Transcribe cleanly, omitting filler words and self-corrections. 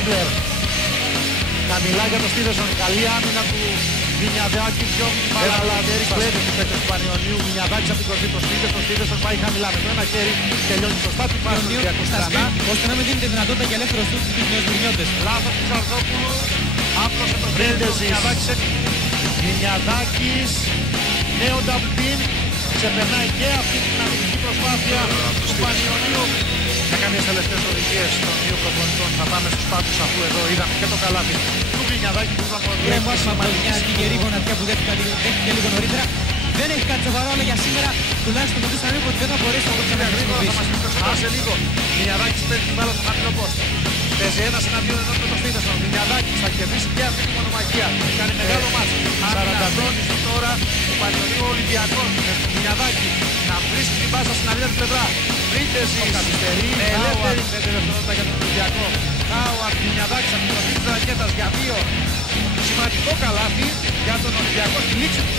Νίμπλερ. Χαμηλά για τον Στίβενσον. Καλή άμυνα του Μινιαδάκη. Πιο μπαλαδέρης πλέον του παίκτες του Πανιωνίου. Μινιαδάκης από την κορφή προς Στίβενσον. Στίβενσον πάει χαμηλά με το ένα χέρι. Τελειώνει σωστά την πάση του Ολυμπιακού ξανά. Ώστε να μην δίνεται δυνατότητα για ελεύθερο σούτ στους νεοσμυρνιώτες. Λάθος του Ξαρδόπουλου. Άπλωσε το χέρι του Μινιαδάκης. Νέο double team. Ξεπερνάει και αυτή την αμυντική προσπάθεια του Πανιωνίου. Για κάποιες τελευταίες οδηγίες των δύο προπονητών θα πάμε στους πάντους, αφού εδώ είδαμε και το καλάθι του Μινιαδάκη που ήταν Έμβασμα από μια γερή γονατιά που δέχτηκε λίγο νωρίτερα. Δεν έχει κάτι σοβαρό, αλλά για σήμερα τουλάχιστον φοβήσαμε ότι δεν θα μπορέσει να το ξαναχρησιμοποιήσει. Θα μας πει περισσότερα σε λίγο. Μινιαδάκης παίρνει την μπάλα στο χαμηλό πόστο. Παίζει ένας εναντίον ενός με το Στίβενσον. Μινιαδάκης θα κερδίσει και αυτή τη μονομαχία. Κάνει μεγάλο μάτσο. Ανατώνησε τώρα του Πανιωνίου Ολυμπιακών. Μινιαδάκη να βρίσκει την πάσα στην άλλη πλευρά. Πρίντεζης με ελεύθερη δευτερότητα για τον Ολυμπιακό. Χάουαρτ Μινιαδάκης από την κορφή της ρακέτας για 2. Σημαντικό καλάθι για τον Ολυμπιακό στη λήξη του